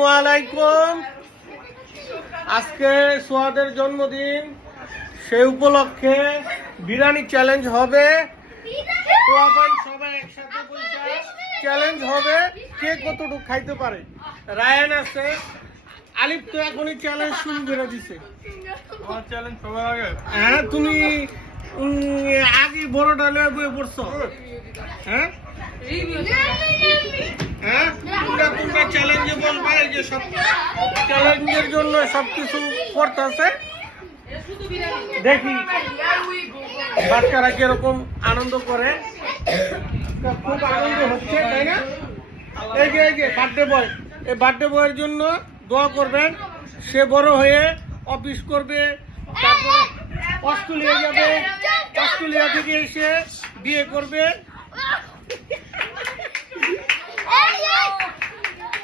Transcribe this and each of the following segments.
আসসালামু আলাইকুম। আজকে সোহাদের জন্মদিন, সেই উপলক্ষে বিরিয়ানি চ্যালেঞ্জ হবে। সবাই একসাথে বসে চ্যালেঞ্জ হবে, কে কতটুকু খাইতে পারে। রায়ান আছে, আলিফ তো এখনই চ্যালেঞ্জ শুরু করে দিছে। হ্যাঁ, তুমি আগে বড়টা লয়ে বয়ে পড়ছো। হ্যাঁ হ্যাঁ, তোমরা চ্যালেঞ্জে বলবে যে সব চ্যালেঞ্জের জন্য সবকিছু করতেছে। দেখি বাচ্চারা কিরকম আনন্দ করে। খুব আনন্দ হচ্ছে, তাই না? এই যে বার্থডে বয়, এই বার্থডে বয়ের জন্য দোয়া করবেন। সে বড় হয়ে অফিস করবে, তারপরে অস্ট্রেলিয়া যাবে, অস্ট্রেলিয়া থেকে এসে বিয়ে করবে।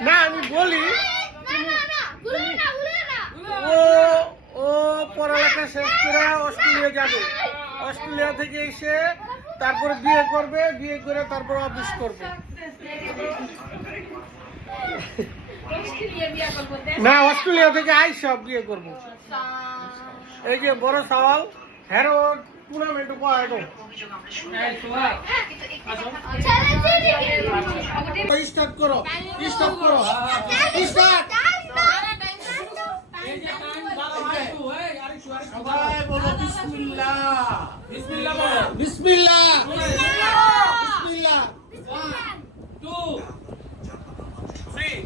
না, আমি বলি ও পড়ালেখা শেষ করে অস্ট্রেলিয়া যাবে, অস্ট্রেলিয়া থেকে এসে তারপরে বিয়ে করবে, বিয়ে করে তারপর অফিস করবে। না, অস্ট্রেলিয়া থেকে আইসব বিয়ে করবো। এই যে বড় সওয়াল, হ্যাঁ টুর্নামেন্ট স্টার্ট করো, স্টার্ট করো, স্টার্ট। সবাই বলো বিসমিল্লাহ, বিসমিল্লাহ বলো, বিসমিল্লাহ, বিসমিল্লাহ। 1 2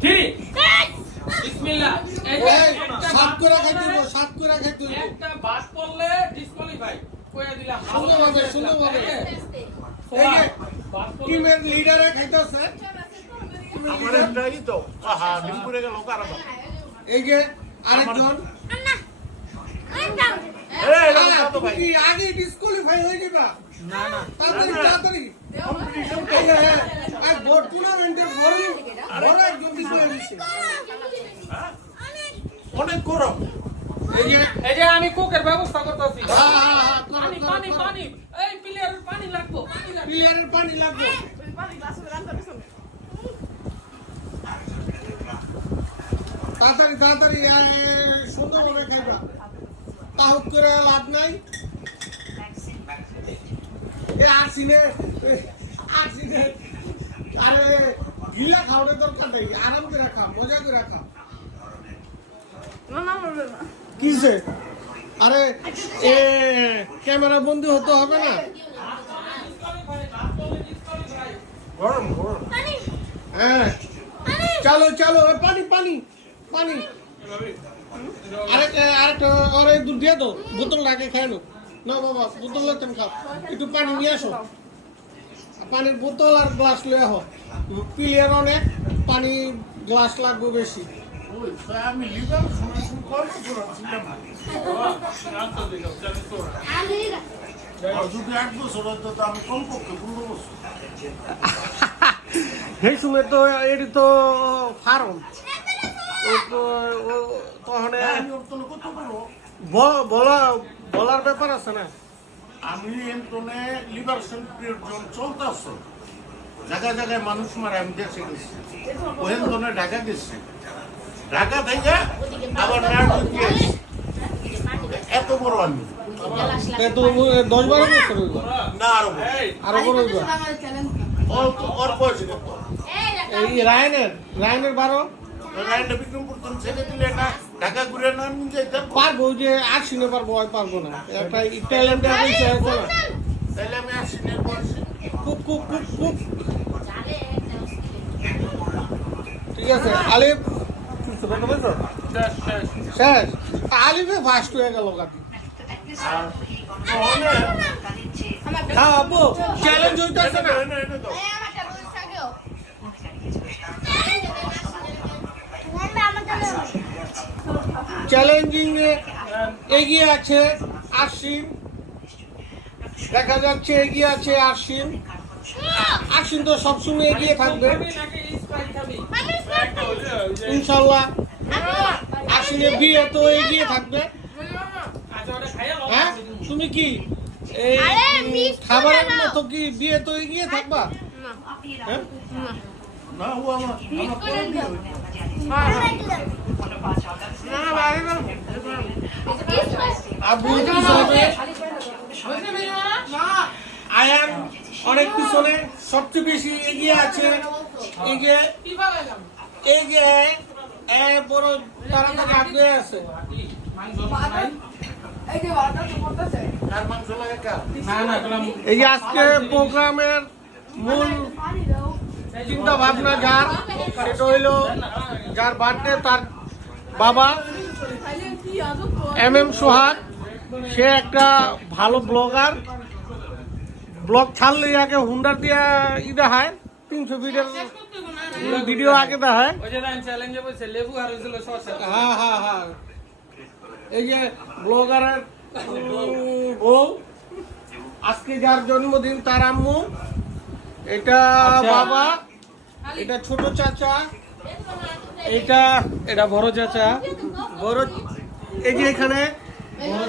3 বিসমিল্লাহ। সাত করে খাইতে হবে, সাত করে খাইতে হবে। একটা বাদ করলে ডিসকোয়ালিফাই কইরা দিলাম। সুন্দরভাবে, সুন্দরভাবে। এই যে টিমের লিডারে খাইতেছে, আমার একটাই তো আহা ডিম করে গেল কারবা। এই যে আরেকজন তুমি আগে ডিসকোয়ালিফাই হয়ে যাবা। না না, তাড়াতাড়ি তাড়াতাড়ি কম্পিটিশন এই যে আর বোর্ড টুর্নামেন্টের বড় একজন বিষয় হইছে। অনেক গরম। এই যে আমি কুকের ব্যবস্থা করতেছি। পানি পানি পানি, এই প্লেয়ারের পানি লাগবে, প্লেয়ারের পানি লাগবে। পানি গ্লাসে রাখতে দিছো। তাড়াতাড়ি তাড়াতাড়ি সুন্দরভাবে খাইবা, তাহুক করে লাভ নাই। এ আসিনে আরে গিলা খাওয়ার দরকার নেই, আরাম করে খা, মজা করে খা। কিসে? আরে এ ক্যামেরা বন্দি হতে হবে না। গরম গরম। হ্যাঁ চলো চলো, পানি পানি পানি। আরেকটা ওরে দুধ দিয়ে তো, বোতল রাখে খাই নো না বাবা, বোতল লাগতেন খাও। একটু পানি নিয়ে আসো, পানির বোতল আর গ্লাস লিয়ে আহ। প্লেয়ার অনেক, পানি গ্লাস লাগবে বেশি। আমি লিভার সেই সময় তো এটি তো ফার্ম, বলার ব্যাপার আছে না। আমি এমটনে লিবারেশন পিরিয়ড জোন চলতেছে, জায়গায় জায়গায় মানুষ মারে। আমি দেশে গেছি, ওহেন্তনে ঢাকা গেছি, ঢাকা থেকে আবার নাটক গেছি। এত বড় আমি 10-12 বছর না, আরো বড় ওর বয়স কত? এই রায়নের 12 রায়নটা বিক্রমপুর ছেড়ে দিলে না, ঢাকা ঘুরে না যেতে পারবো। যে আসিনে পারবো, আর পারবো না। একটা ট্যালেন্ট আছে না, তাহলে আমি আসিনের বয়সে খুব খুব খুব খুব ঠিক আছে। আলিফ শেষ, আলিফে ফার্স্ট হয়ে গেল গাড়ি। হ্যাঁ আপু, চ্যালেঞ্জ হইতেছে না। চ্যালেঞ্জিং এগিয়ে আছে আশ্বিন, দেখা যাচ্ছে এগিয়ে আছে আশ্বিন। আশ্বিন তো সবসময় এগিয়ে থাকবে ইনশাল্লাহ। আশ্বিনের বিয়ে তো এগিয়ে থাকবে। হ্যাঁ, তুমি কি এই খাবারের মতো কি বিয়ে তো এগিয়ে থাকবা? হ্যাঁ না, ও আমার আবু পিছনে, আয়ান অনেক পিছনে, সবচেয়ে বেশি এগিয়ে আছে। এগিয়ে বড় তাড়াতাড়ি আগে আছে। আর মাংস লাগে কার? এই যে আজকে প্রোগ্রামের মূল চিন্তা ভাবনা যার, সেটা হইলো যার বার্থডে তার বাবা MM সোহাগ। সে একটা ভালো ব্লগার, ব্লগ ছাড়লে আগে হুন্ডার দিয়ে দেখায় 300 ভিডিও আগে দেখায়। হ্যাঁ হ্যাঁ হ্যাঁ, এই যে ব্লগারের বউ, আজকে যার জন্মদিন তার আম্মু, এটা বাবা, এটা ছোট চাচা, এটা বড় চাচা, বড় এই যে এখানে বড়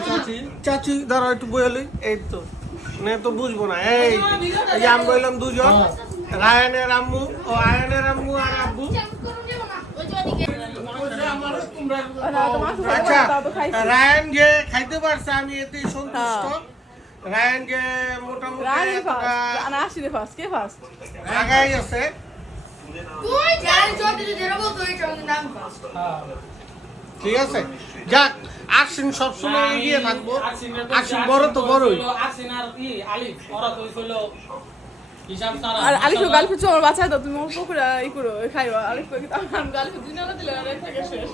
চাচি ধরো একটু বলি, এই তো না তো বুঝবো না। এই যে আমি বললাম দুজন, রায়ানের আম্মু ও আয়ানের আম্মু আর আব্বু। আচ্ছা, রায়ান যে খাইতে পারছে আমি এতেই সন্তুষ্ট। রায়ান যে মোটামুটি আগাই আছে। ঠিক আছে, যাক, আশ্বিন সবসময় এগিয়ে থাকবো। আশ্বিন বড় তো বড়ই। আর আলিফ গালফি চোর বাঁচায় তো তুমি পুকুরে ই করো খাইও আলিফ কি আমি গালফি দিন না দিলে আর থাকে শেষ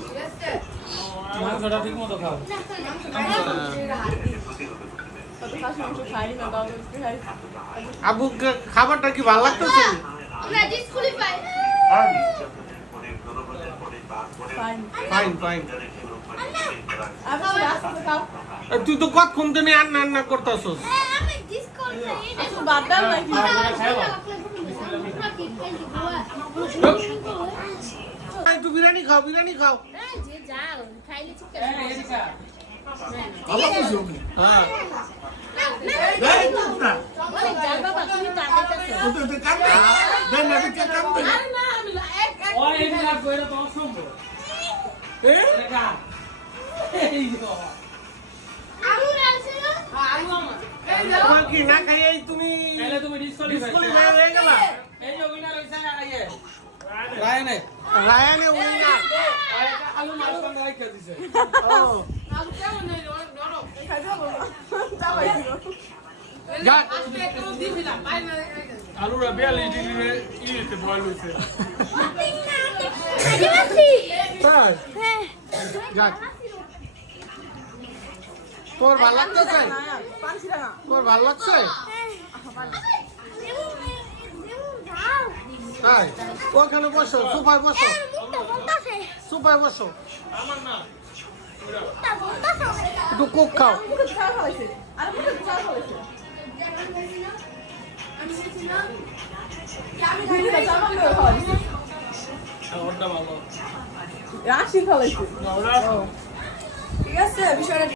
মাংসটা ঠিক মতো খাও। কত খাস মাংস খাই না দাও খাই আবু খাবারটা কি ভালো লাগতেছে? আমরা ডিসকুয়ালিফাই। Fine fine fine. আমি রাস্তা খাও তুই তো কতক্ষণ থেকে রান্না করতেছস? আমি ডিসকুয়ালিফাই। একটু বাদ দাও নাকি তুই বিরিয়ানি খাও, বিরিয়ানি খাও। যে যাও খাইলে চিকেন। এই এদিকে ভালো কিছু হ্যাঁ, বলে যা বাবা তুমি তাদের কাছে। ওদের কান্দে দেন না দিকে কান্দে না আমি এক এক ওই এদিকে কইরা তো অসম্ভব। দেখা এই তো আলু রাখছিল। আলু আমার তোমার কি না খাইয়াই তুমি তাহলে তুমি ডিসকুয়ালিফাই disqualify হয়ে গেলা? এই যে উইনার হইছে আইয়ে রায়নে রায়ানে উইনার। আলু মারছন রাইখা দিছে। আলু কেমন নেই অনেক নরম খাই যাবো যা পাইছিল যাক, আজকে একটু দিছিলাম পাই না আলুরা 42 ডিগ্রি ইতে বয়েল হইছে। খাইতে পারছি। তাই? হ্যাঁ। যাক, তোর ভালো লাগতেছে? পাঁচ টাকা তোর ভালো লাগছে? যাও। তাই? ওখানে বসো, সোফায় বসো, মুখটা বলতাছে। সোফায় বসো, মুখটা বলতাছে। একটু কোক খাও। মুখে ছাড়া খাইছে আর মুখে ছাড়া খাইছে আমি ভিডিও চালাম না খাইছে ওটা ভালো। রাশি খাইছে ওরা ঠিক আছে বিষয়টা